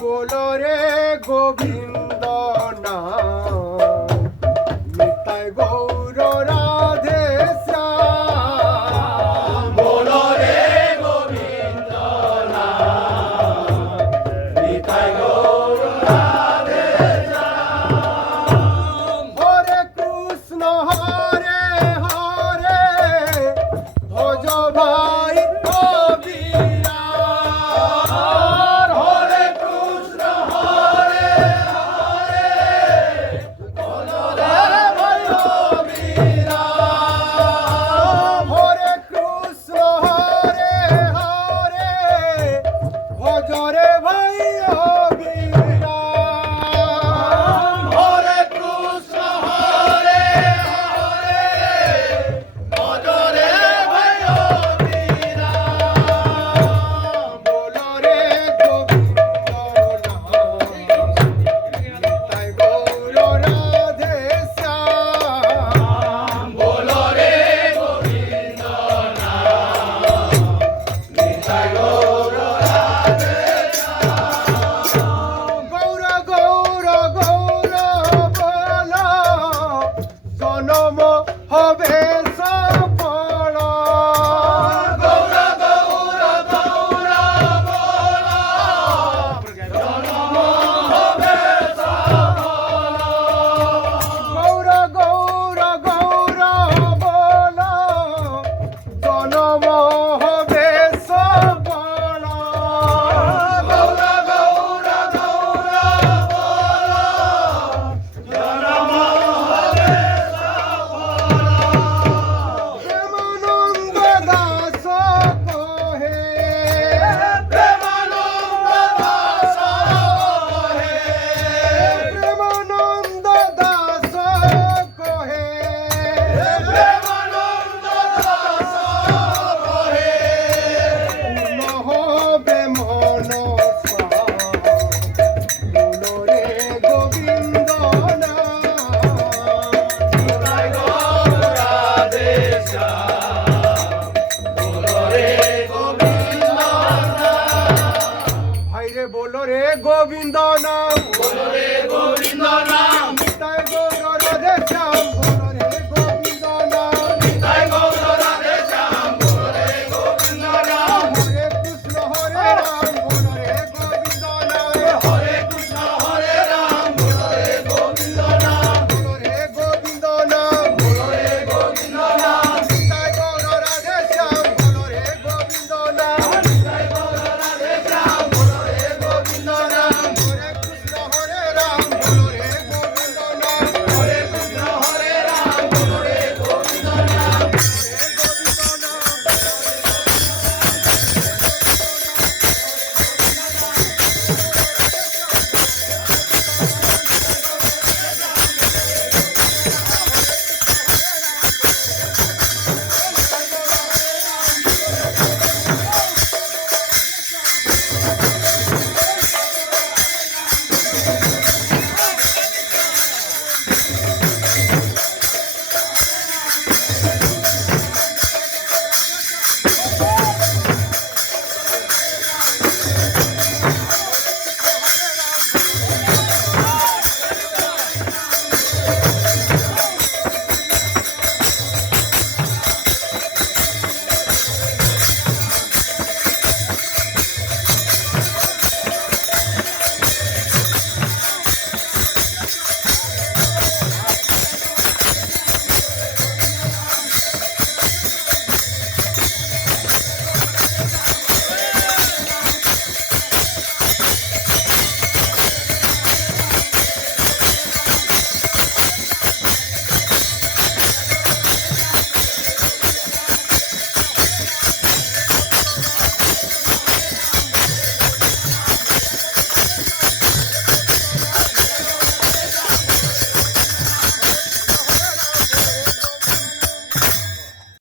बोलो रे गोविंद नाम निताय गौर राधे श्याम बोलो रे गोविंद नाम निताय गौर राधे श्याम हरे कृष्ण हरे हरे भज भाई कबीरा हरे कृष्ण हरे हरे बोलो रे भाई कबीरा हरे कृष्ण हरे हरे भज रे भाई कबीरा हरे कृष्ण हरे हरे बोलो रे भाई कबीरा बोलो रे गोविंद नाम निताय गौर राधे श्याम बोलो रे गोविंद नाम निताय गौर राधे गौर गौर गौर बोलो জনম হবে সফল গৌর গৌর গৌর বলা জনম হবে সফল গৌর গৌর গৌর বলো জনম হবে সফল গৌর গৌর গৌর বলা জনম হবে প্রেমানন্দ দাস কহে প্রেমানন্দ দাস কহে প্রেমানন্দ দাস কহে প্রেমানন্দ দাস কহে নহবে মন বলো রে গোবিন্দ নাম নিতাই গৌর রাধে শ্যাম বলো রে গোবিন্দ নাম ভাইরে বলো রে গোবিন্দ নাম বলো রে গোবিন্দ নাম